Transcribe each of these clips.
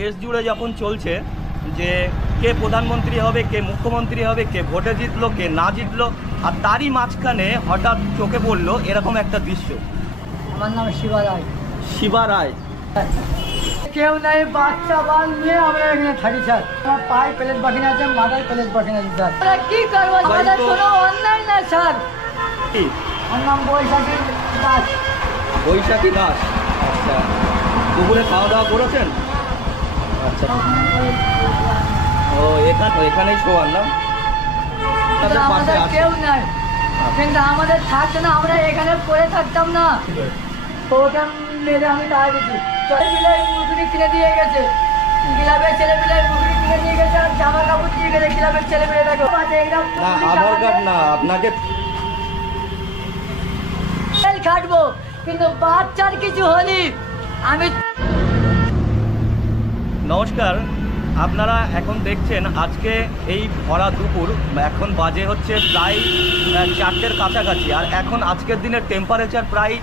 দেশ জুড়ে যখন চলছে যে কে প্রধানমন্ত্রী হবে, কে মুখ্যমন্ত্রী হবে, কে ভোটে জিতলো, কে না জিতলো, আর তারই মাঝখানে হঠাৎ চোখে পড়লো এরকম একটা দৃশ্য। আমার নাম শিবা রায়। শিবা রায়। কেউ নাই, বাচ্চা বাল নিয়ে আমরা এখানে থাকি স্যার। আমার পায়ে প্লেট বাকিনা আছে, মাথায় প্লেট বাকিনা আছে স্যার। আমরা কি করবো, আমাদের কোনো অন্যায় না স্যার। কি আমার নাম বৈশাখী দাস। বৈশাখী দাস। আচ্ছা, দুপুরে খাওয়া দাওয়া করেছেন? আচ্ছা, ও এখানেই শোয়ার না? তাদের পাশে আমাদের আছে। কেউ নাই, কিন্তু আমাদের থাকতো না, আমরা এখানে পড়ে থাকতাম না। ওটা মেরে আমি দাঁড়িয়ে দিচ্ছি। ছেলে মিলে মুরগি কিনে দিয়ে গেছে, ক্লাবের ছেলে মিলে মুরগি কিনে দিয়ে গেছে, আর জামা কাপড় দিয়ে গেছে ক্লাবের ছেলে মিলে। দেখো না, আধার কার্ড না, আপনাকে খাটবো, কিন্তু বাচ্চার কিছু হলি আমি। নমস্কার, আপনারা এখন দেখছেন আজকে এই ভরা দুপুর, এখন বাজে হচ্ছে প্রায় 4টের কাছাকাছি, আর এখন আজকের দিনের টেম্পারেচার প্রায়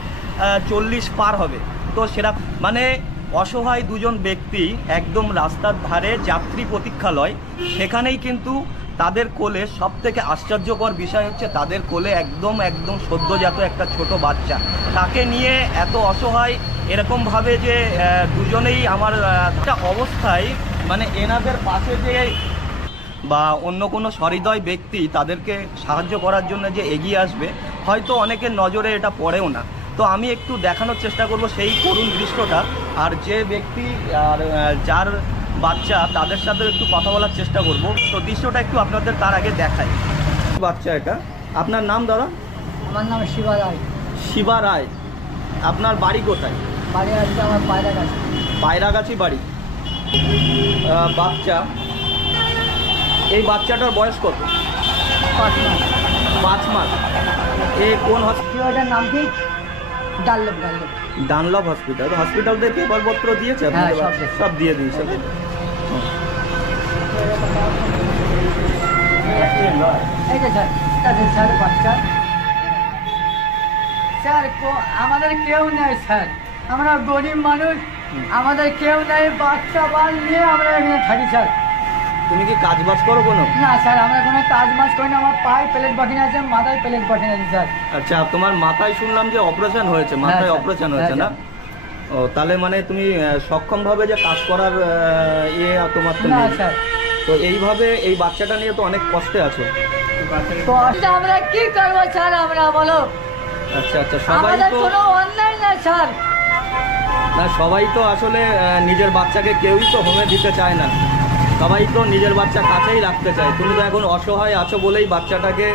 40 পার হবে। তো সেটা মানে অসহায় দুজন ব্যক্তি একদম রাস্তার ধারে যাত্রী প্রতীক্ষালয়, সেখানেই কিন্তু তাদের কোলে সবথেকে আশ্চর্যকর বিষয় হচ্ছে তাদের কোলে একদম সদ্যজাত একটা ছোট বাচ্চা, তাকে নিয়ে এত অসহায় এরকমভাবে যে দুজনেই আমার একটা অবস্থায়, মানে এনাদের পাশে যে বা অন্য কোনো সহৃদয় ব্যক্তি তাদেরকে সাহায্য করার জন্য যে এগিয়ে আসবে, হয়তো অনেকের নজরে এটা পড়েও না। তো আমি একটু দেখানোর চেষ্টা করব সেই করুণ দৃশ্যটা, আর যে ব্যক্তি আর যার বাচ্চা তাদের সাথে একটু কথা বলার চেষ্টা করব। তো দৃশ্যটা একটু আপনাদের তার আগে দেখাই। বাচ্চা এটা, আপনার নাম দাদা? আমার নাম শিবা রায়। শিবা রায়। আপনার বাড়ি কোথায়? বাড়ি আসছে আমার পায়রাগাছি। পায়রাগাছি বাড়ি। বাচ্চা, এই বাচ্চাটার বয়স কত? 5 মাস। 5 মাস। এই কোন শিবাটার নাম কি? ডানলপ। Dunlop hospital. হসপিটাল থেকে পেপারপত্র দিয়েছে? হ্যাঁ, সব দিয়ে দিয়েছে। এই যে স্যার, তাদের স্যার বাচ্চা স্যার, আমাদের কেউ নেই স্যার, আমরা গরিব মানুষ, আমাদের কেউ নেই, বাচ্চা বাল নিয়ে আমরা এখানে থাকি স্যার। তুমি কি কাজ বাজ করো কোনো? না স্যার, আমরা কোনো কাজ মাজ করি না। আমার পায়ে প্লেট বাকিনা আছে, মাথায় প্লেট বাকিনা আছে স্যার। আচ্ছা, তোমার মাথায় শুনলাম যে অপারেশন হয়েছে, মাথায় অপারেশন হয়েছে না? ও, তাহলে মানে তুমি সক্ষমভাবে যে কাজ করার তোমার তো না নেই। স্যার। তো এইভাবে এই বাচ্চাটা নিয়ে তো অনেক কষ্টে আছো। তো আমরা কি করবো স্যার, আমরা বলো। আচ্ছা, সবাই আমাদের তো কোনো অন্যায় না স্যার। না, সবাই তো আসলে নিজের বাচ্চাকে কেউই তো হোমে দিতে চায় না, সবাই তো নিজের বাচ্চা কাছেই রাখতে চায়। তুমি তো এখন অসহায় আছো বলেই বাচ্চাটাকে,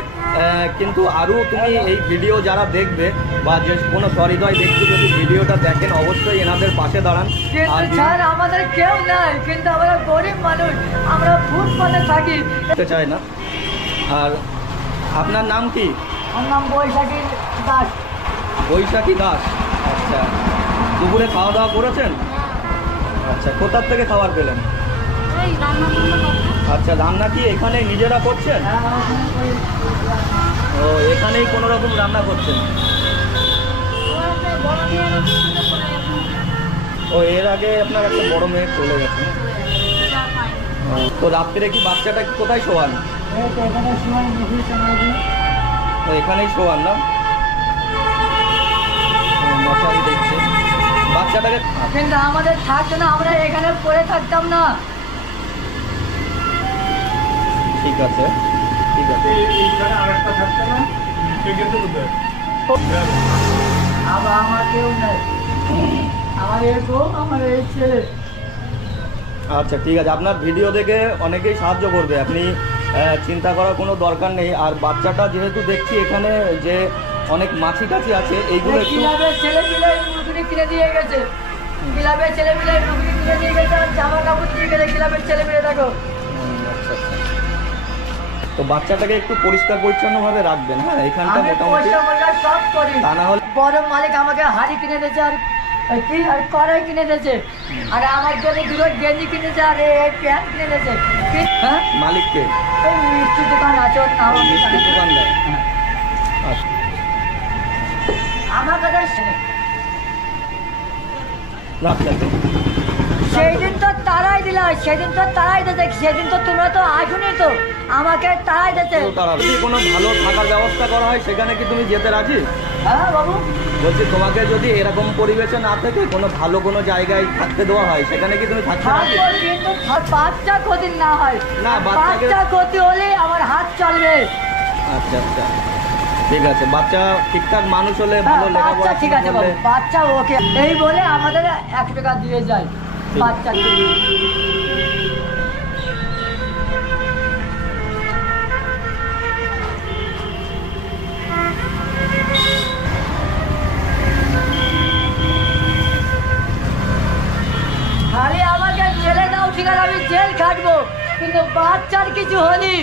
কিন্তু আরও তুমি এই ভিডিও যারা দেখবে বা যে কোনো সহৃদয় ব্যক্তি যদি ভিডিওটা দেখেন, অবশ্যই এনাদের পাশে দাঁড়ান। আর কিন্তু স্যার আমাদের কেউ নাই, কিন্তু আমরা গরিব মানুষ, আমরা ফুটপাতে থাকি। চায় না। আর আপনার নাম কি? আমার নাম বৈশাখী দাস। বৈশাখী দাস। আচ্ছা, দুপুরে খাওয়া দাওয়া করেছেন? আচ্ছা, কোথার থেকে খাবার পেলেন? আচ্ছা, রান্না কি এখানে নিজেরা করছেন? ও, এখানেই কোনো রকম রান্না করছেন? ও, এর আগে আপনার একটা বড় মেয়ে চলে গেছে। তো রাত্রে কি বাচ্চাটা কোথায় শোয়ান? তো এখানেই শোয়ান না? মশারি দেখছে বাচ্চাটাকে। কিন্তু আমাদের থাকতো না, আমরা এখানে পড়ে থাকতাম না। ঠিক আছে। আবার আমার কেউ নেই, আমার এই বউ, আমার এই ছেলে। আচ্ছা, ঠিক আছে, আপনার ভিডিও দেখে অনেকেই সাহায্য করবে, আপনি চিন্তা করার কোনো দরকার নেই। আর বাচ্চাটা যেহেতু দেখছি এখানে যে অনেক মাছি টাছি আছে, এইগুলো একটু ক্লাবের ছেলে মিলে মুরগি কিনে দিয়ে গেছে, ক্লাবের ছেলে মিলে মুরগি কিনে দিয়ে গেছে, আর জামা কাপড় দিয়ে গেছে ক্লাবের ছেলে মিলে। দেখো। আচ্ছা। তো বাচ্চাটাকে একটু পরিষ্কার পরিচ্ছন্নভাবে রাখবেন। হ্যাঁ, এখানটা আমি মোটামুটি পয়সা সব করি। তা না হলে বড় মালিক আমাকে হাড়ি কিনে দিয়েছে, আর কি আর কড়াই কিনে দিয়েছে, আর আমার জন্য দুটো গেঞ্জি কিনেছে, আর এই প্যান্ট কিনে দিয়েছে। হ্যাঁ, মালিককে এই মিষ্টি দোকান আছে, ওর নাম আমি জানি না। দোকানদার। আচ্ছা, আমার কথা রাখতে। সেই দিন তো তারাই সেদিন তো তারাই দিতে, সেদিন তো তোমরা তো আসুনি, তো আমাকে তারাই দিতে। যদি কোনো ভালো থাকার ব্যবস্থা করা হয় সেখানে কি তুমি যেতে রাজি? হ্যাঁ বাবু, বলছি তোমাকে যদি এরকম পরিবেশে না থেকে কোনো ভালো কোনো জায়গায় থাকতে দেওয়া হয় সেখানে কি তুমি থাকতে রাজি? থাকবো, কিন্তু বাচ্চা ক্ষতি না হয়। না, বাচ্চা ক্ষতি হলে আমার হাত চলবে। আচ্ছা আচ্ছা, ঠিক আছে। বাচ্চা ঠিকঠাক মানুষ হলে হ্যাঁ, ভালো বাচ্চা লেখাপড়া ঠিক আছে বাবু, বাচ্চা ওকে, এই বলে আমাদের 1 টাকা দিয়ে যায় বাচ্চাকে। খালি আমাকে জেলে দাও, ঠিক আছে, আমি জেল খাটবো, কিন্তু বাচ্চার কিছু হলি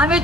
আমি